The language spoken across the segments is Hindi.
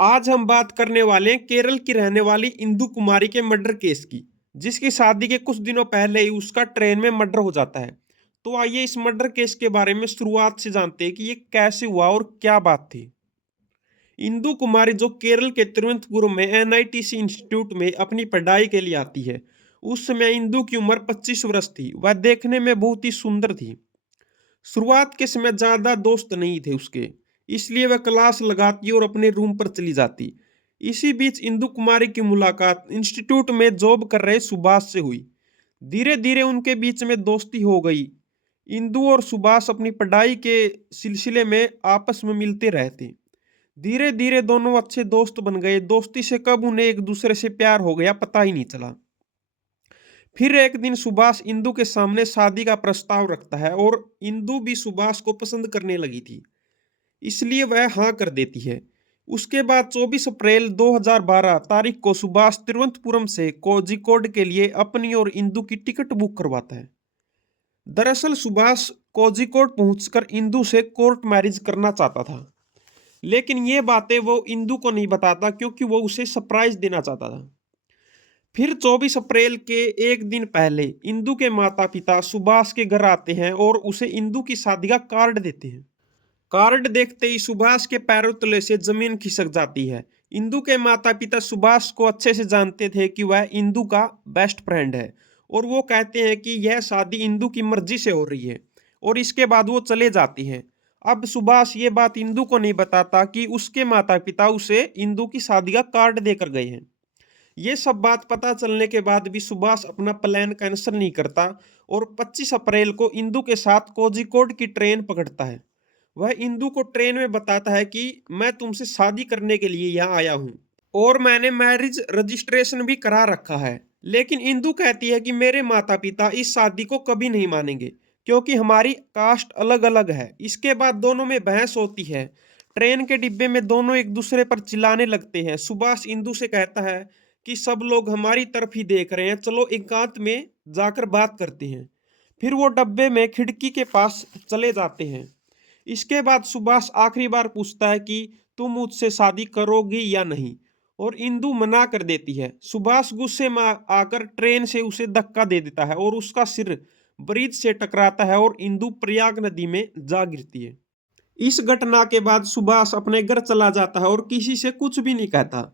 आज हम बात करने वाले हैं केरल की रहने वाली इंदु कुमारी के मर्डर केस की, जिसकी शादी के कुछ दिनों पहले ही उसका ट्रेन में मर्डर हो जाता है। तो आइए इस मर्डर केस के बारे में शुरुआत से जानते हैं कि ये कैसे हुआ और क्या बात थी। इंदु कुमारी जो केरल के तिरुवनंतपुरम में एनआईटीसी इंस्टीट्यूट में अपनी पढ़ाई के लिए आती है। उस समय इंदु की उम्र 25 वर्ष थी। वह देखने में बहुत ही सुंदर थी। शुरुआत के समय ज्यादा दोस्त नहीं थे उसके, इसलिए वह क्लास लगाती और अपने रूम पर चली जाती। इसी बीच इंदु कुमारी की मुलाकात इंस्टीट्यूट में जॉब कर रहे सुभाष से हुई। धीरे धीरे उनके बीच में दोस्ती हो गई। इंदु और सुभाष अपनी पढ़ाई के सिलसिले में आपस में मिलते रहते। धीरे धीरे दोनों अच्छे दोस्त बन गए। दोस्ती से कब उन्हें एक दूसरे से प्यार हो गया पता ही नहीं चला। फिर एक दिन सुभाष इंदु के सामने शादी का प्रस्ताव रखता है और इंदु भी सुभाष को पसंद करने लगी थी, इसलिए वह हाँ कर देती है। उसके बाद 24 अप्रैल 2012 तारीख को सुभाष तिरुवनंतपुरम से कोझिकोड के लिए अपनी और इंदु की टिकट बुक करवाता है। दरअसल सुभाष कोझिकोड पहुंचकर इंदु से कोर्ट मैरिज करना चाहता था, लेकिन ये बातें वो इंदु को नहीं बताता क्योंकि वो उसे सरप्राइज देना चाहता था। फिर 24 अप्रैल के एक दिन पहले इंदु के माता पिता सुभाष के घर आते हैं और उसे इंदु की शादी का कार्ड देते हैं। कार्ड देखते ही सुभाष के पैरों तले से जमीन खिसक जाती है। इंदु के माता पिता सुभाष को अच्छे से जानते थे कि वह इंदु का बेस्ट फ्रेंड है, और वो कहते हैं कि यह शादी इंदु की मर्जी से हो रही है, और इसके बाद वो चले जाती हैं। अब सुभाष ये बात इंदु को नहीं बताता कि उसके माता पिता उसे इंदु की शादी का कार्ड देकर गए हैं। ये सब बात पता चलने के बाद भी सुभाष अपना प्लान कैंसिल नहीं करता और 25 अप्रैल को इंदु के साथ कोझिकोड की ट्रेन पकड़ता है। वह इंदु को ट्रेन में बताता है कि मैं तुमसे शादी करने के लिए यहाँ आया हूँ और मैंने मैरिज रजिस्ट्रेशन भी करा रखा है। लेकिन इंदु कहती है कि मेरे माता पिता इस शादी को कभी नहीं मानेंगे क्योंकि हमारी कास्ट अलग अलग है। इसके बाद दोनों में बहस होती है। ट्रेन के डिब्बे में दोनों एक दूसरे पर चिल्लाने लगते हैं। सुभाष इंदु से कहता है कि सब लोग हमारी तरफ ही देख रहे हैं, चलो एकांत में जाकर बात करते हैं। फिर वो डब्बे में खिड़की के पास चले जाते हैं। इसके बाद सुभाष आखिरी बार पूछता है कि तुम मुझसे शादी करोगी या नहीं, और इंदु मना कर देती है। सुभाष गुस्से में आकर ट्रेन से उसे धक्का दे देता है और उसका सिर ब्रिज से टकराता है और इंदु प्रयाग नदी में जा गिरती है। इस घटना के बाद सुभाष अपने घर चला जाता है और किसी से कुछ भी नहीं कहता।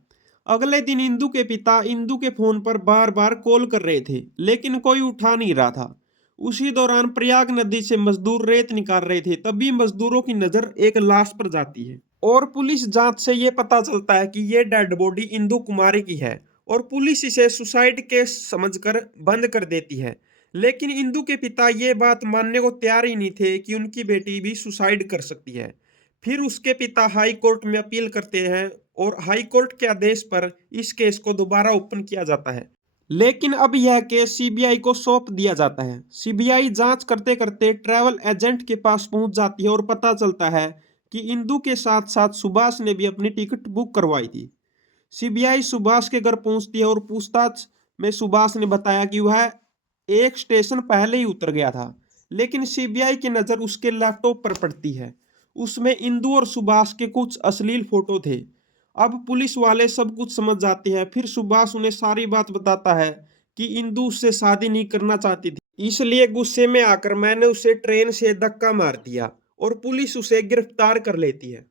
अगले दिन इंदु के पिता इंदु के फोन पर बार बार कॉल कर रहे थे, लेकिन कोई उठा नहीं रहा था। उसी दौरान प्रयाग नदी से मजदूर रेत निकाल रहे थे। तभी मजदूरों की नजर एक लाश पर जाती है और पुलिस जांच से यह पता चलता है कि यह डेड बॉडी इंदु कुमारी की है, और पुलिस इसे सुसाइड केस समझकर बंद कर देती है। लेकिन इंदु के पिता ये बात मानने को तैयार ही नहीं थे कि उनकी बेटी भी सुसाइड कर सकती है। फिर उसके पिता हाई कोर्ट में अपील करते हैं और हाई कोर्ट के आदेश पर इस केस को दोबारा ओपन किया जाता है। लेकिन अब यह केस सीबीआई को सौंप दिया जाता है। सीबीआई जांच करते करते ट्रैवल एजेंट के पास पहुंच जाती है और पता चलता है कि इंदु के साथ साथ सुभाष ने भी अपनी टिकट बुक करवाई थी। सीबीआई सुभाष के घर पहुंचती है और पूछताछ में सुभाष ने बताया कि वह एक स्टेशन पहले ही उतर गया था। लेकिन सीबीआई की नज़र उसके लैपटॉप पर पड़ती है। उसमें इंदु और सुभाष के कुछ अश्लील फोटो थे। अब पुलिस वाले सब कुछ समझ जाते हैं। फिर सुभाष उन्हें सारी बात बताता है कि इंदु उससे शादी नहीं करना चाहती थी, इसलिए गुस्से में आकर मैंने उसे ट्रेन से धक्का मार दिया, और पुलिस उसे गिरफ्तार कर लेती है।